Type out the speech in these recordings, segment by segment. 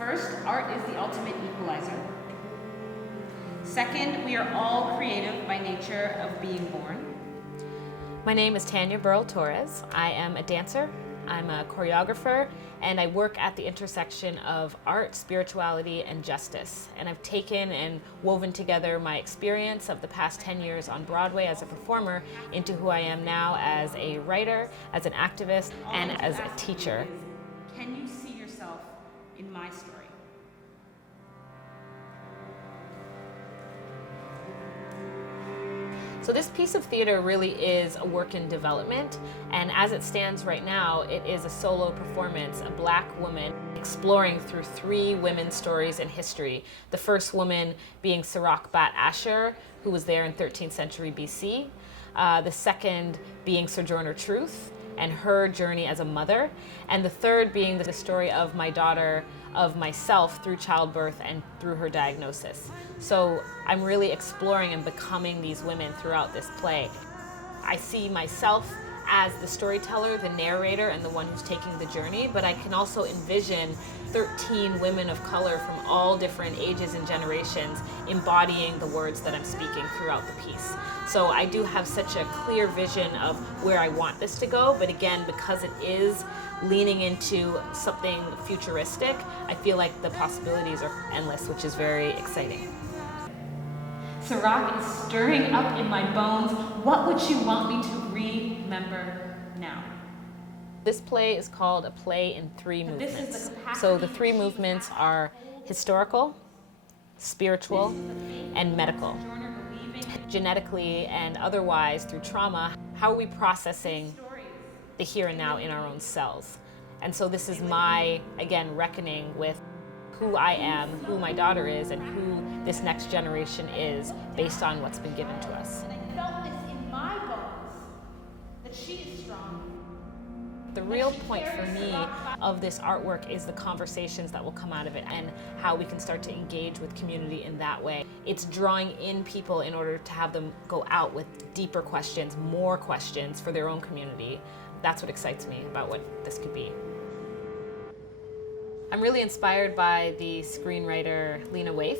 First, art is the ultimate equalizer. Second, we are all creative by nature of being born. My name is Tanya Birl Torres. I am a dancer, I'm a choreographer, and I work at the intersection of art, spirituality, and justice. And I've taken and woven together my experience of the past 10 years on Broadway as a performer into who I am now as a writer, as an activist, and as a teacher. Can you see yourself in my story? So this piece of theater really is a work in development, and as it stands right now, it is a solo performance, a Black woman exploring through three women's stories in history. The first woman being Sirach Bat Asher, who was there in 13th century BC. The second being Sojourner Truth and her journey as a mother. And the third being the story of my daughter, of myself through childbirth and through her diagnosis. So I'm really exploring and becoming these women throughout this play. I see myself as the storyteller, the narrator, and the one who's taking the journey, but I can also envision 13 women of color from all different ages and generations embodying the words that I'm speaking throughout the piece. So I do have such a clear vision of where I want this to go, but again, because it is leaning into something futuristic, I feel like the possibilities are endless, which is very exciting. Sirach is stirring up in my bones. What would you want me to remember now? This play is called a play in three movements. So the three movements are historical, spiritual, and medical. Genetically and otherwise through trauma, how are we processing the here and now in our own cells? And so this is my, again, reckoning with who I am, who my daughter is, and who this next generation is based on what's been given to us. And I felt this in my bones, that she is strong. The real point for me of this artwork is the conversations that will come out of it and how we can start to engage with community in that way. It's drawing in people in order to have them go out with deeper questions, more questions for their own community. That's what excites me about what this could be. I'm really inspired by the screenwriter Lena Waithe,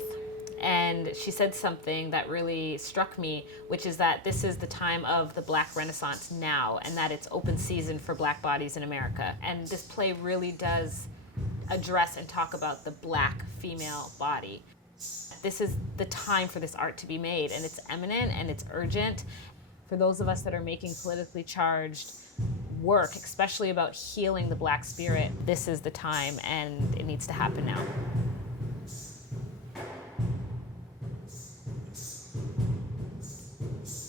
and she said something that really struck me, which is that this is the time of the Black Renaissance now, and that it's open season for Black bodies in America. And this play really does address and talk about the Black female body. This is the time for this art to be made, and it's eminent and it's urgent. For those of us that are making politically charged work, especially about healing the Black spirit, this is the time, and it needs to happen now.